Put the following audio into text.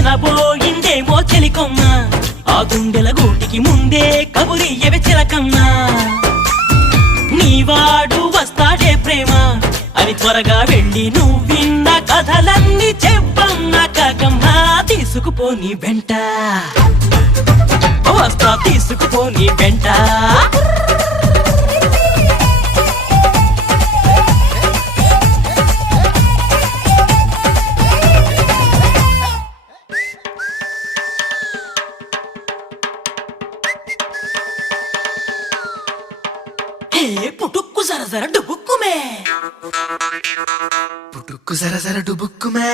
వినబోయిందేమో చెలికొమ్మ, ఆ గుండెల గూటికి ముందే కబురియవే చిలకమ్మ. నీవాడు వస్తాడే ప్రేమ అని త్వరగా వెళ్ళి నువ్వు విన్న కథలన్నీ చెప్పమ్మ కాకమ్మ. తీసుకుపోని వెంట వస్తా, తీసుకుపోని వెంట. పుటుక్కు జర జర డుబుక్కుమే, పుట్టుక్కు జర జర డుబుక్కుమే.